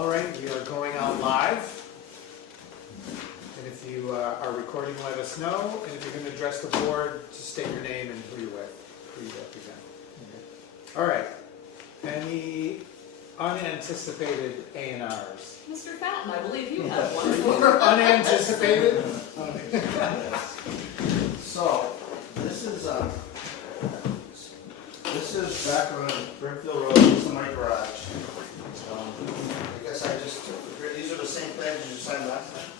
All right, we are going out live. And if you are recording, let us know. And if you're going to address the board, just state your name and who you're with, who you represent. All right. Any unanticipated A&Rs? Mr. Patton, I believe you have one. Unanticipated? So, this is back on Brickville Road, this is my garage. I guess I just took, these are the same plans you signed last time,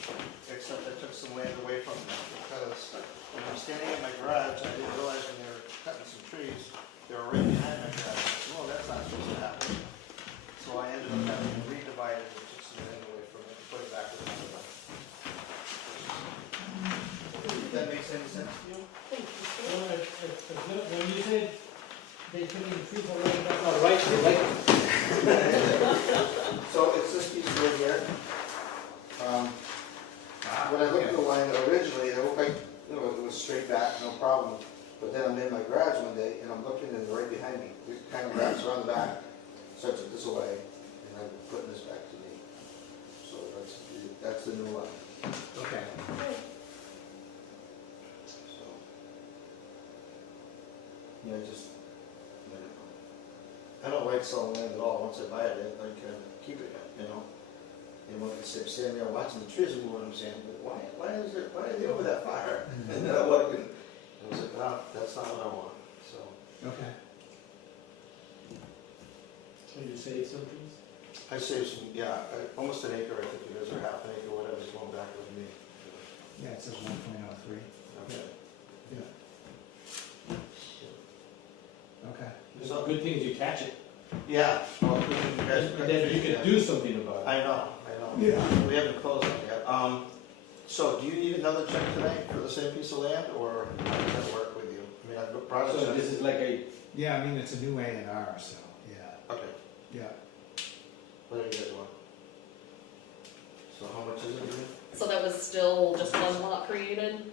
except I took some land away from them, because when I'm standing in my garage, I didn't realize when they were cutting some trees, they were right behind my garage. Well, that's not supposed to happen. So I ended up having to redivide it, and took some land away from it, and put it back where it was. If that makes any sense to you? When you said they put in trees already, that's not right, they like it. So it's this piece right here. When I looked at the line originally, it looked like, you know, it was straight back, no problem. But then I'm in my garage one day and I'm looking and right behind me, it kind of wraps around the back. So I took this away and I'm putting this back to me. So that's the new line. Okay. So, yeah, I don't like selling land at all. Once I buy it, I like to keep it, you know. And when I sit standing there watching the trees move, I'm saying, why are they over that far? And then I look and I was like, no, that's not what I want. So, Okay. So you saved some trees? I saved some, almost an acre, I think it is, or half an acre, whatever's going back with me. Yeah, it says 1.03. Okay. Okay. There's some good things you catch it, Yeah. Well, you guys, and then you can do something about it. I know. Yeah. We haven't closed on it yet. So do you need another check tonight for the same piece of land, or how does that work with you? I mean, I've brought So this is like a, Yeah, I mean, it's a new A&R, so, yeah. Okay, Yeah. what do you guys want? So how much is it again? So that was still just one lot created?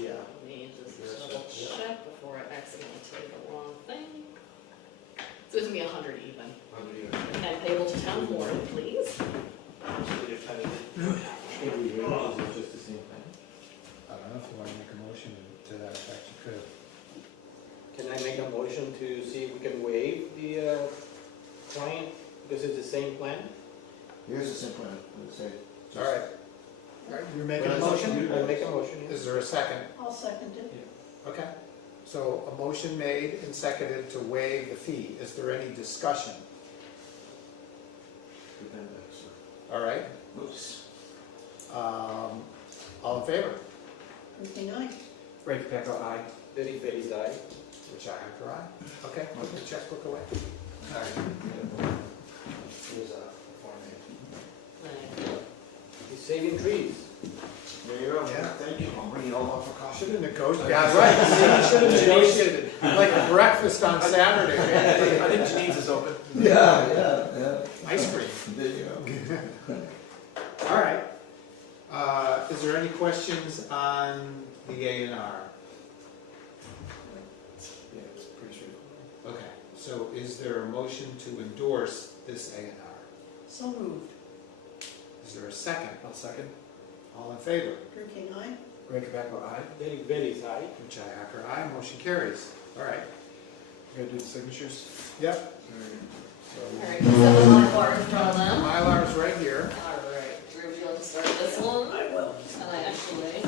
Yeah. Let me just Yes, double yeah. check before I accidentally take the wrong thing. So it's gonna be 100 even. And payable to town board, please. every year, is it just the same thing? I don't know if you want to make a motion to that effect, you could. Can I make a motion to see if we can waive the client, because it's the same plan? Here's the simple one, let's say. All right. All right, you're making a Well, motion? I'll make a motion, yes. Is there a second? I'll second it. Okay. So a motion made and seconded to waive the fee. Is there any discussion? All right. Oops. All in favor? Okay, nice. Ray Pepper, aye. Derek Bailey's aye. Which I have to write. Okay, put the checkbook away. Here's a Form He's saving trees. A. There you go. Yeah. Thank you. I'll bring you all up for coffee. Should have negotiated. Yeah, right. See, should have negotiated like a breakfast on Saturday. I think Janine's is open. Yeah. Ice cream. There you go. All right. Is there any questions on the A&R? Yeah, it's pretty straightforward. Okay, so is there a motion to endorse this A&R? So moved. Is there a second? I'll second. All in favor? Drew King, aye. Ray Tobacco, aye. Derek Bailey's aye. Richi Hacker, aye. Motion carries. All right. You gotta do the signatures? Yep. All right, so the Mylar in front of them. Mylar's right here. All right, Drew, would you like to start this one? I will. And I actually,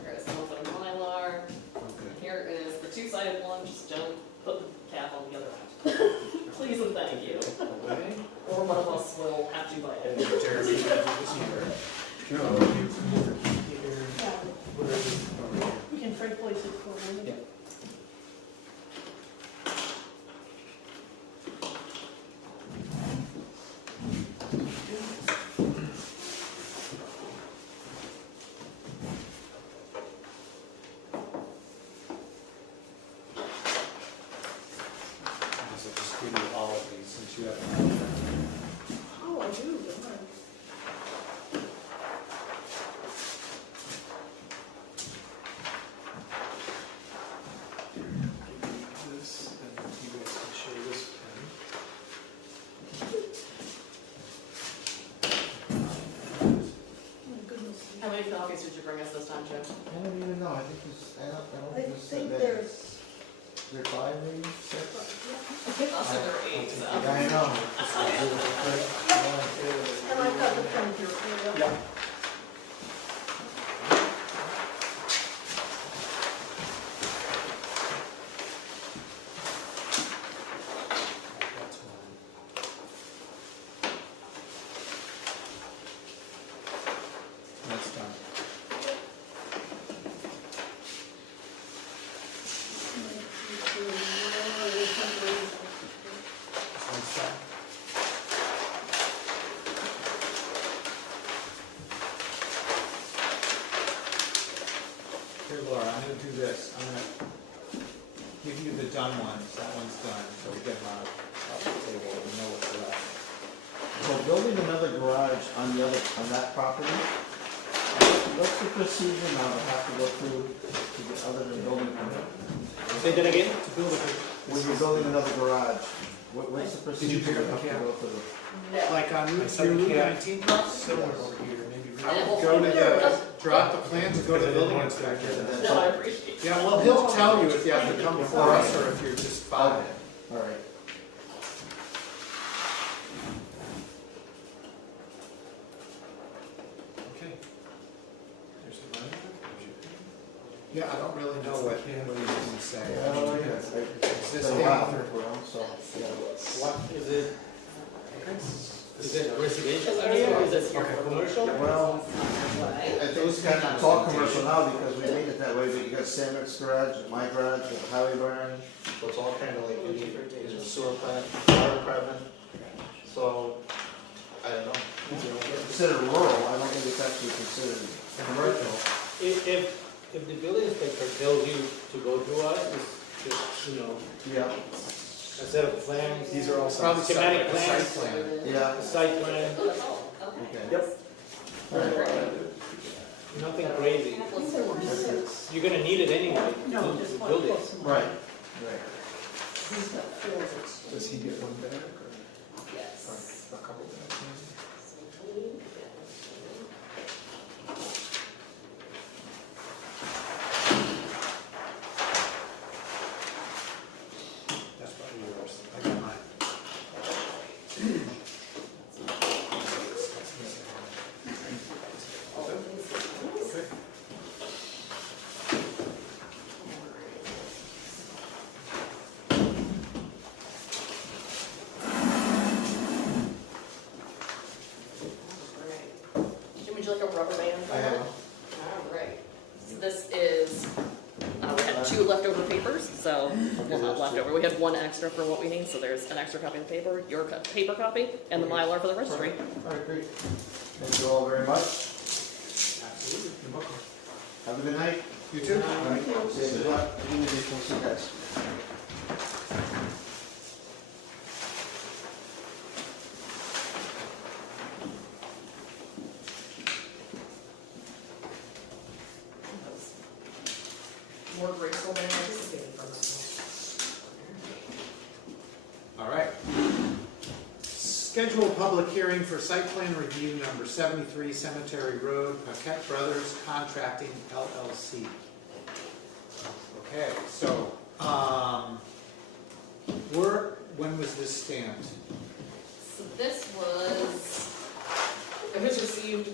here is one for the Mylar. Okay. Here is the two-sided one, just don't put the cap on the other end. Please and thank you. Okay. Or one of us will have to buy it. Jeremy, this here. We can trade places for a minute. Yeah. I'll just give you all of these since you have. Oh, I do, don't I? This, and you guys can share this pen. coffees did you bring us this time, Jim? I don't even know, I think this, I don't I think this is that think bad. there's, There are 5 maybe, 6? Also, there are 8, so. Yeah, I know. and I've got the pen here for you. Yeah. That's one. That's done. This one's done. Here, Laura, I'm gonna do this. I'm gonna give you the done ones. That one's done, so we get them off the table and we know what's left. So building another garage on the other, on that property, what's the procedure now to have to go through to get other than building permit? Say that again? To build a, When you're building another garage, what's the Did you procedure pick you up have the to go through? No. like on I Route, said your we Route can't. 19 property? Similar over here, maybe. And it will Go to find the, drop the plans and go to the building inspector. No, I appreciate it. Yeah, well, he'll tell you if you have to come before us or if you're just fine. All right. Okay. There's the line. Yeah, I don't really know what he's gonna say. Oh, yeah. Is It's this been a the- while, so, yeah. What, is it residential Is area or is this it your commercial? Well, I think it's kind of, it's all commercial now because we made it that way, but you got Sanders garage, my garage, the highway barn, so it's all kind of like, there's a sewer plant, fire department, so, I don't know. It's considered rural, I don't think it's actually considered commercial. If the building inspector tells you to go through us, it's just, you know, Yeah, a set of plans. These are all Probably site- schematic Site plans, plan. yeah. a site plan, Oh, that's all, okay. Okay. Yep. All right. nothing crazy. These are six. You're gonna need it anyway No, to just one build it. plus one. Right, right. He's got 4 that's. Does he get one bag or Yes. a couple bags maybe? That's probably yours. I got mine. Okay. Alright. Jim, would you like a rubber band? I have. Alright, so this is, we had 2 leftover papers, so, well, not leftover, we had 1 extra for what we need, so there's an extra copy of the paper, your paper copy, and the Mylar for the registry. All right, great. Thank you all very much. Absolutely. You're welcome. Have a good night. You too. All right, see you. Good luck. We'll see you guys. More graceful than anticipated from All right. Schedule a public hearing for site plan review number 73 Cemetery Road, Paquette Brothers Contracting LLC. Okay, so, when was this stamped? So this was, it was received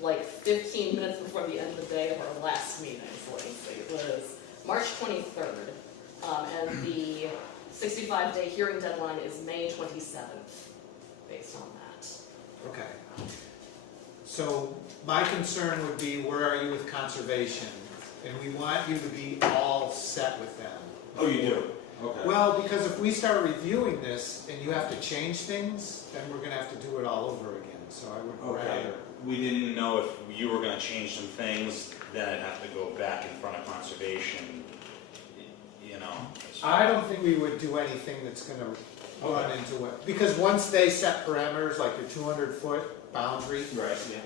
like 15 minutes before the end of the day of our last meeting, so let me see, it was March 23rd. And the 65-day hearing deadline is May 27th, based on that. Okay. So my concern would be, where are you with conservation? And we want you to be all set with them. Oh, you do? Okay. Well, because if we start reviewing this and you have to change things, then we're gonna have to do it all over again, so I would Okay. rather. We didn't know if you were gonna change some things, then I'd have to go back in front of conservation, you know. I don't think we would do anything that's gonna run into it, because once they set parameters, like your 200-foot boundary, Right, yeah.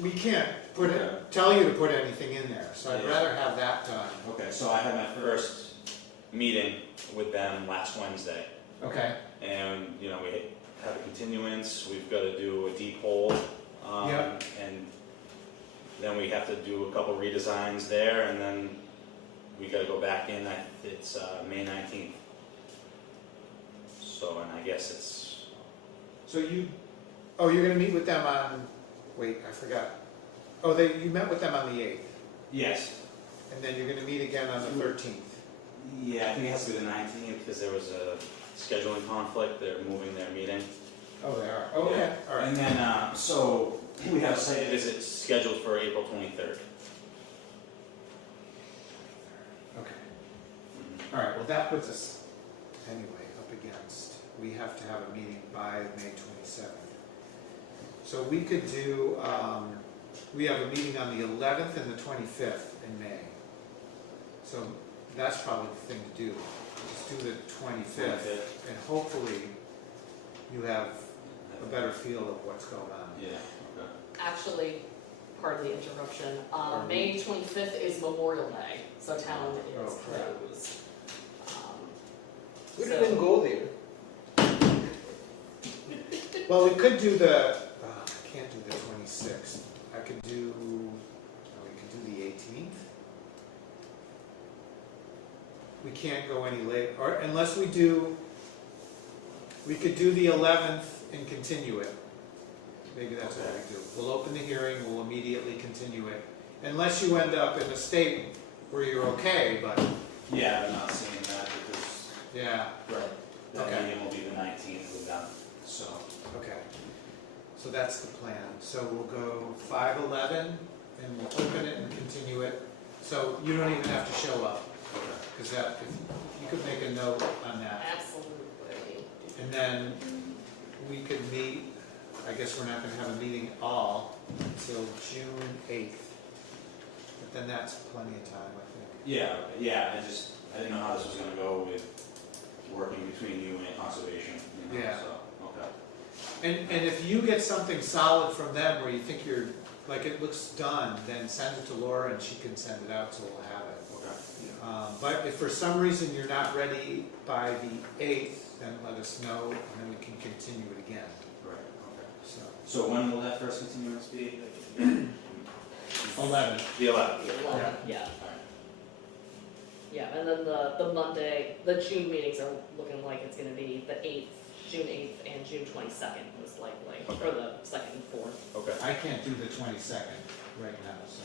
we can't put Okay. it, tell you to put anything in there, so I'd Yeah. rather have that done. Okay, so I had my first meeting with them last Wednesday, Okay, and, you know, we have a continuance, we've gotta do a deep hole, Yep. and then we have to do a couple redesigns there, and then we gotta go back in, it's May 19th. So, and I guess it's, So you're gonna meet with them on, wait, I forgot. Oh, you met with them on the 8th, yes, and then you're gonna meet again on the 13th. yeah, I think it has to be the 19th, because there was a scheduling conflict, they're moving their meeting. Oh, they are, okay, all right. And then, so, we have a site visit scheduled for April 23rd. Okay. All right, well, that puts us, anyway, up against, we have to have a meeting by May 27th. So we could do, we have a meeting on the 11th and the 25th in May. So that's probably the thing to do, just do the 25th, and hopefully you have a better feel of what's going on. Yeah, okay. Actually, pardon the interruption, May 25th is Memorial Day, so town is Oh, crap. closed. We So- didn't go there. Well, we could do I can't do the 26th. I could do, we could do the 18th. We can't go any later, or unless we could do the 11th and continue it. Maybe that's what we do. We'll open the hearing, we'll immediately continue it. Unless you end up in a state where you're okay, but, Yeah, I'm not seeing that because, yeah, right, that Okay. meeting will be the 19th with them, so. okay. So that's the plan. So we'll go 5/11 and we'll open it and continue it. So you don't even have to show up. Because if you could make a note on that. Absolutely. And then we could meet, I guess we're not gonna have a meeting at all until June 8th. But then that's plenty of time, I think. Yeah, yeah, I didn't know how this was gonna go with working between you and conservation, you know, Yeah. so, okay. And if you get something solid from them where you think like it looks done, then send it to Laura and she can send it out so we'll have it. Okay. But if for some reason you're not ready by the 8th, then let us know and then we can continue it again, Right, okay. so. So when will that first continuance be? 11. The 11th. The 11th, yeah. Alright. Yeah, and then the Monday, the June meetings are looking like it's gonna be the 8th, June 8th and June 22nd most likely, Okay. or the 2nd and 4th. Okay. I can't do the 22nd right now, so.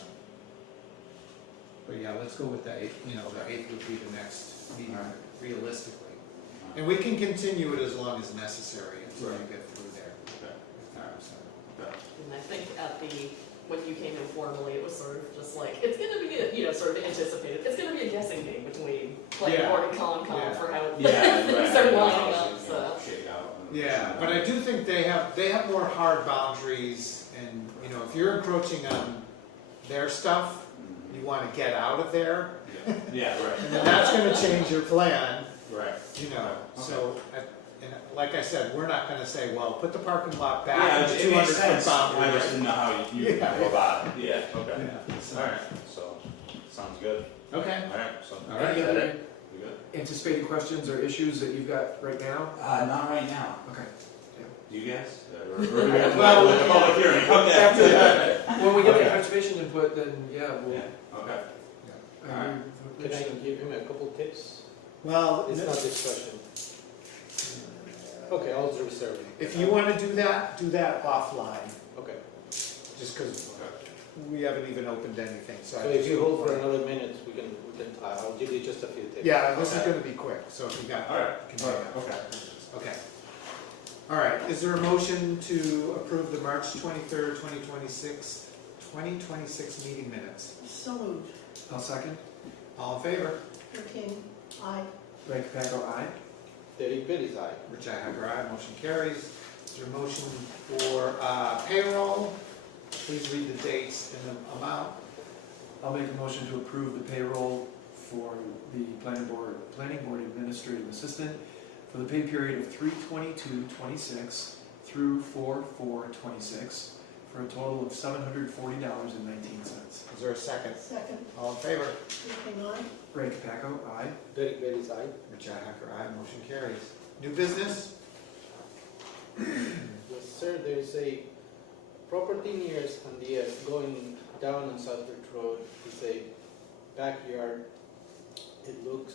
But yeah, let's go with the 8th, the 8th would be the next meeting Alright. realistically. And we can continue it as long as necessary until you Right. get through there. Okay. Okay. And I think when you came in formally, it was sort of just like, it's gonna be, sort of anticipated, it's gonna be a guessing game between planning Yeah. board and Concom Yeah. for how Yeah, things right. are I know lining how up, it's, so. shake out. Yeah, but I do think they have more hard boundaries and, if you're encroaching on their stuff, you wanna get out of there, Yeah, right. and then that's gonna change your plan. Right. So, and like I said, we're not gonna say, well, put the parking lot Yeah, back in the it makes 200-foot sense, boundary. I just didn't know how you Yeah. go about it. Yeah, okay. Yeah, so- Alright, so, sounds good. Okay, Alright, so. All right. Is that it? We good? Anticipated questions or issues that you've got right now? Not right now. Okay. Do you guys? Or we have to Well, like a public hearing, okay. After that, when we get the Okay. conservation input, then yeah, we'll. Yeah, okay. agree with Can I Rich. give him a couple tips? well, It's not discussion. Okay, I'll reserve it. if you wanna do that offline, Okay, just cause Okay. we haven't even opened anything, so. I so if just- you hold for another minute, I'll give you just a few tips. Yeah, this is Okay. gonna be quick, so if you got. Alright. can do that. Okay. Okay. All right, is there a motion to approve the March 23rd, 2026 meeting minutes? So moved. I'll second. All in favor? King, aye. Ray Capaco, aye. Derek Bailey's aye. Richi Hacker, aye. Motion carries. Is there a motion for payroll? Please read the dates and the amount. I'll make a motion to approve the payroll for the planning board administrative assistant for the pay period of 3/22/26 through 4/4/26 for a total of $740.19. Is there a second? Second, All in favor? King, aye. Ray Capaco, aye. Derek Bailey's aye. Richi Hacker, aye. Motion carries. New business? Yes, sir, there's a property near Sandia going down on Southbridge Road, it's a backyard.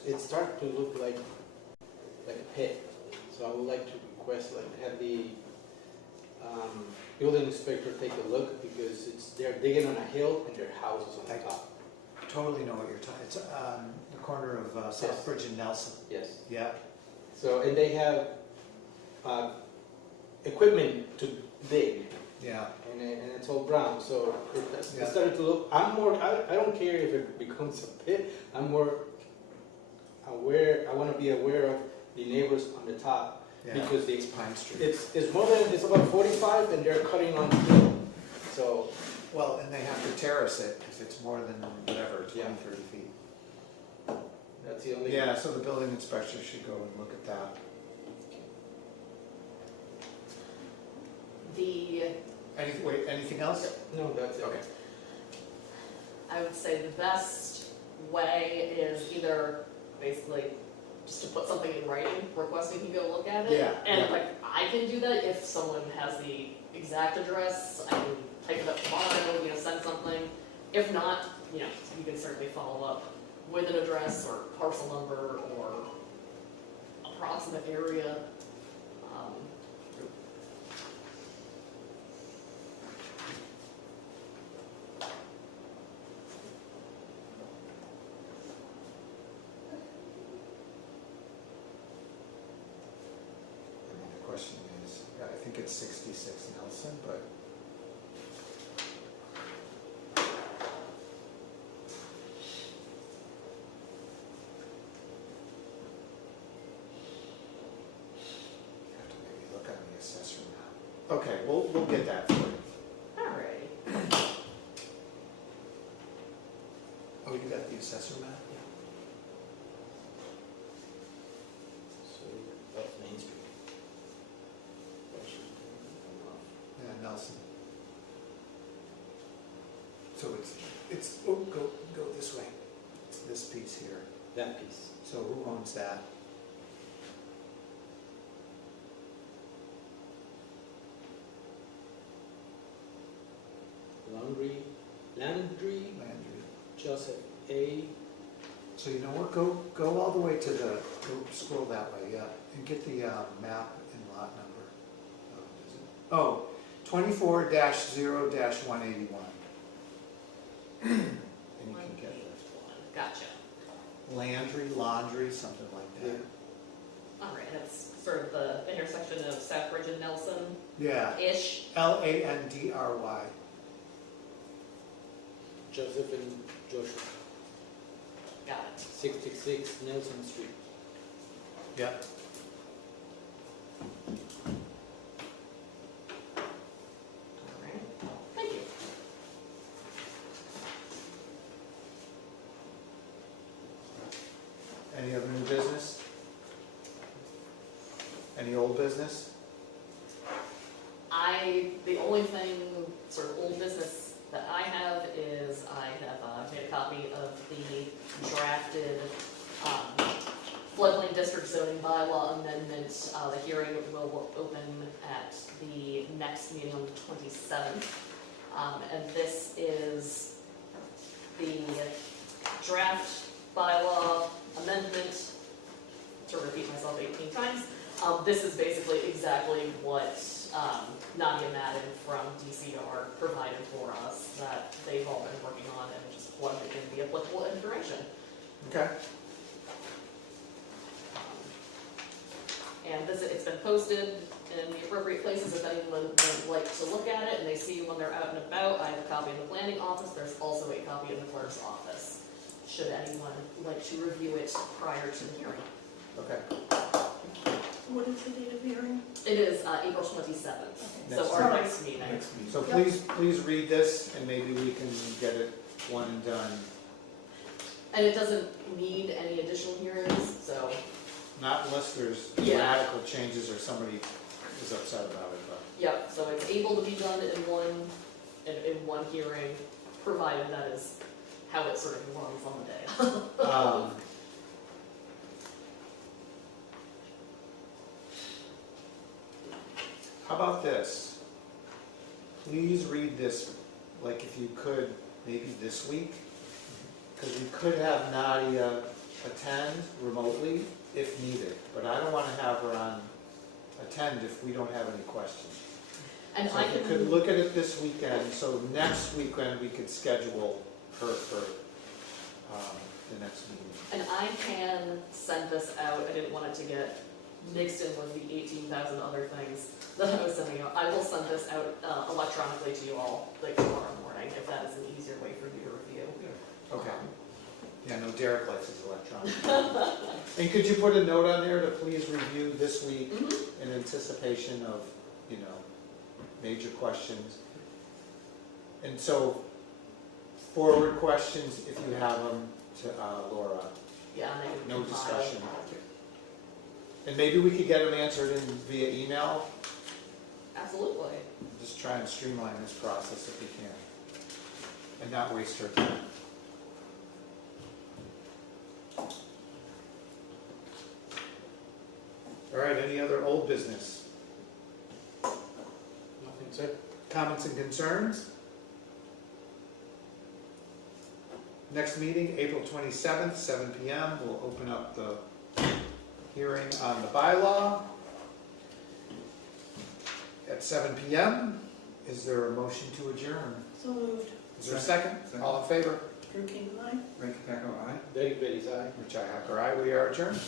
It starts to look like a pit. So I would like to request, like, have the building inspector take a look, because they're digging on a hill and their house is on the top. Totally know what you're talking, it's, the corner of Southbridge and Nelson. Yes. Yeah, So, and they have equipment to dig, yeah, and it's all brown, so Yeah. it started to look, I don't care if it becomes a pit, I'm more aware, I wanna be aware of the neighbors on the top, yeah. because It's Pine Street. it's about 45 and they're cutting on the hill, so, Well, and they have to terrace it if it's more than whatever, 20, Yeah. 30 feet. that's the only. Yeah, so the building inspector should go and look at that. Anything else? No, that's it. Okay. I would say the best way is either basically just to put something in writing, requesting he go look at it. Yeah, And yeah. like, I can do that if someone has the exact address, I can type it up tomorrow, send something. If not, you can certainly follow up with an address or parcel number or approximate area. I mean, the question is, I think it's 66 Nelson, but. Have to maybe look on the assessor map. Okay, we'll get that for you. Alright. Oh, you got the assessor map? So that's Main Street. Yeah, Nelson. So go this way. It's this piece here. That piece. So who owns that? Landry, Landry. Joseph A. So you know what, go all the way to go scroll that way, yeah, and get the map and lot number. Oh, 24-0-181. And you can get it. Gotcha. Landry, Laundry, something like that. Alright, that's sort of the intersection of Southbridge and Nelson-ish. Yeah, Landry. Joseph and Joshua. Got it. 66 Nelson Street. Yeah. Alright, thank you. Any other new business? Any old business? The only thing, sort of old business that I have is I have made a copy of the drafted floodplain district zoning bylaw amendment. The hearing will open at the next meeting on the 27th. And this is the draft bylaw amendment, to repeat myself 18 times. This is basically exactly what Nadia Madden from DCR provided for us, that they've all been working on, and just plugged in the applicable information. Okay. And it's been posted in the appropriate places if anyone would like to look at it, and they see when they're out and about. I have a copy in the planning office, there's also a copy in the clerk's office, should anyone like to review it prior to the hearing. Okay. What is the date of hearing? It is April 27th, so Next our week. next meeting. So Yep. please read this, and maybe we can get it one and done. And it doesn't need any additional hearings, so, Not unless there's Yeah. radical changes or somebody is upset about it, but. yep, so it's able to be done in one hearing, provided that is how it sort of runs on the day. How about this? Please read this, like if you could, maybe this week. Because we could have Nadia attend remotely if needed, but I don't want to have her on attend if we don't have any questions. And So I if we can, could look at it this weekend, so next weekend we could schedule her for the next meeting. and I can send this out, I didn't want it to get mixed in with the 18,000 other things that I was sending out. I will send this out electronically to you all, like tomorrow morning, if that is an easier way for you to review. Okay. Yeah, no, Derek likes his electronic. And could you put a note on there to please review this week Mhm. in anticipation of, you know, major questions? And so, forward questions, if you have them, to Laura, Yeah, and I can no compile. discussion. And maybe we could get them answered in via email, Absolutely. just try and streamline this process if we can, and not waste our time. All right, any other old business? Nothing, sir. Comments and concerns? Next meeting, April 27th, 7 PM. We'll open up the hearing on the bylaw at 7 PM. Is there a motion to adjourn? So moved. Is there a second? Second. All in favor? Drew King, aye. Ray Capaco, aye. Derek Bailey's aye. Richi Hacker, aye. We are adjourned.